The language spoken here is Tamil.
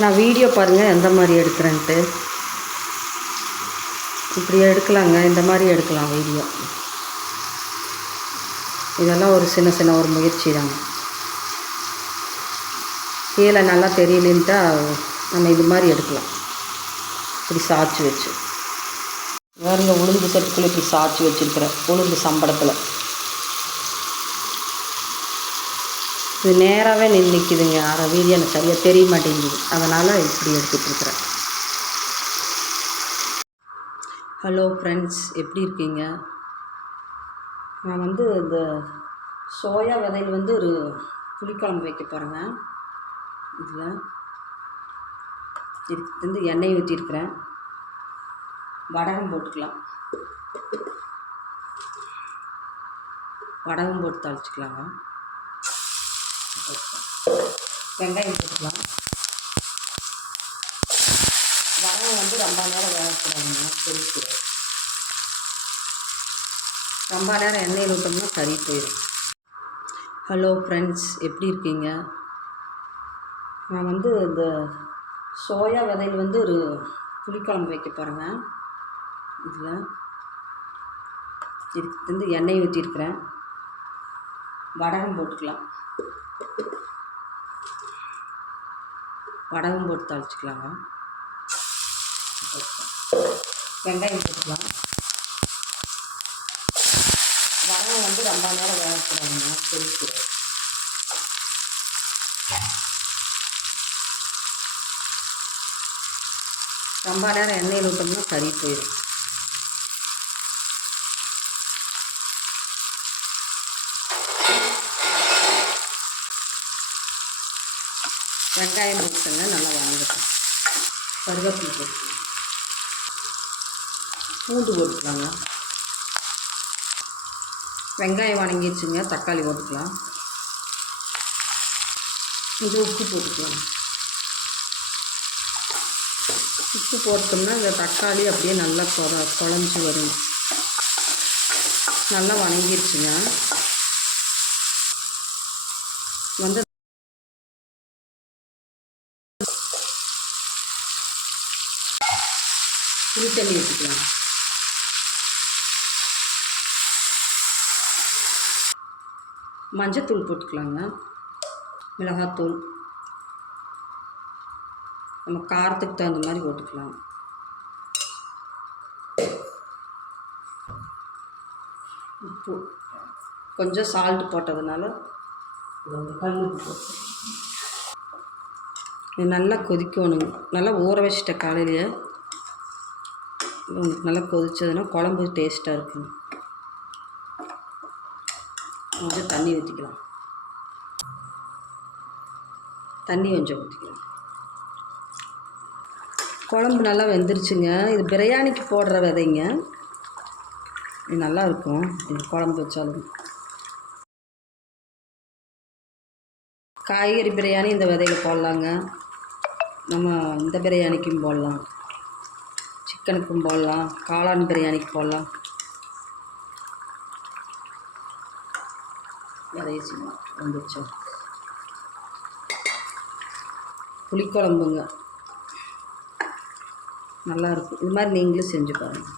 நான் வீடியோ பாருங்கள் எந்த மாதிரி எடுக்கிறேன்ட்டு. இப்படி எடுக்கலாங்க இந்த மாதிரி எடுக்கலாம் வீடியோ. இதெல்லாம் ஒரு சின்ன சின்ன ஒரு முயற்சி தாங்க கீழே நல்லா தெரியலன்ட்டா நம்ம இது மாதிரி எடுக்கலாம். இப்படி சாய்ச்சி வச்சு. வேறுங்க உளுந்து சட்டுக்குள்ளே இப்படி சாய்ச்சி வச்சுருக்கிறேன் உளுந்து சம்பளத்தில். இது நேராகவே நின்று நிற்கிதுங்க அரை வீதி எனக்கு சரியாக தெரிய மாட்டேங்குது அதனால் இப்படி எடுத்துகிட்ருக்குறேன் ஹலோ ஃப்ரெண்ட்ஸ் எப்படி இருக்கீங்க? நான் வந்து இந்த சோயா விதையில் வந்து ஒரு புளிக்குழம்பு வைக்க போகிறேங்க இதில் இதுக்கு வந்து எண்ணெய் ஊற்றிருக்கிறேன். வடகம் போட்டுக்கலாம். வடகம் போட்டு தாளிச்சிக்கலாங்க. வெங்காயம் போட்டுக்கலாம். வரம் வந்து ரொம்ப நேரம் வேகக்கூடாதுங்க பொரிக்கூடாது ரொம்ப நேரம் எண்ணெயில் விட்டோம்னா கறி போயிடும். ஹலோ ஃப்ரெண்ட்ஸ் எப்படி இருக்கீங்க? நான் வந்து இந்த சோயா விதையில் வந்து ஒரு புளிக்குழம்பு வைக்க போகிறேங்க இதில். இதுக்கு வந்து எண்ணெய் ஊற்றிருக்கிறேன் வடகம் போட்டுக்கலாம். வடகம் போட்டு தாளிச்சிக்கலாங்க. வெங்காயம் போட்டுக்கலாம். வடகம் வந்து ரொம்ப நேரம் வேகக்கூடாதுங்க பொரிக்கூடாது ரொம்ப நேரம் எண்ணெயில் விட்டோம்னா கறி போயிடும். வெங்காயம் போட்டுங்க நல்லா வதங்கட்டும் கருவேப்பிலை போட்டு. பூண்டு போட்டுக்கலாங்க. வெங்காயம் வணங்கிடுச்சுங்க தக்காளி போட்டுக்கலாம். இது உப்பு போட்டுக்கலாம். உப்பு போட்டோம்னா இந்த தக்காளி அப்படியே நல்லா கொ குழஞ்சி வரும். நல்லா வணங்கிடுச்சுங்க. வந்து புளி தண்ணி ஊற்றிக்கலாம் மஞ்சத்தூள் போட்டுக்கலாங்க. மிளகாத்தூள். நம்ம காரத்துக்கு தகுந்த மாதிரி போட்டுக்கலாம். உப்பு. கொஞ்சம் சால்ட் போட்டதுனால இது நல்லா கொதிக்கணுங்க நல்லா ஊற வச்சுட்டேன் காலையிலேயே. உங்களுக்கு நல்லா கொதிச்சதுன்னா குழம்பு டேஸ்ட்டாக இருக்குங்க கொஞ்சம் தண்ணி ஊற்றிக்கலாம் தண்ணி கொஞ்சம் ஊற்றிக்கலாம் குழம்பு நல்லா வெந்துருச்சுங்க. இது பிரியாணிக்கு போடுற விதைங்க. இது நல்லா இருக்கும். இது குழம்பு வச்சாலும். காய்கறி பிரியாணி இந்த விதையில் போடலாங்க. நம்ம இந்த பிரியாணிக்கும் போடலாம். சிக்கனுக்கும் போடலாம். காளான் பிரியாணிக்கு போடலாம். விதைய சும்மா வந்துச்சோம் புளிக்குழம்புங்க. நல்லாயிருக்கும் இது மாதிரி நீங்களும் செஞ்சு பாருங்கள்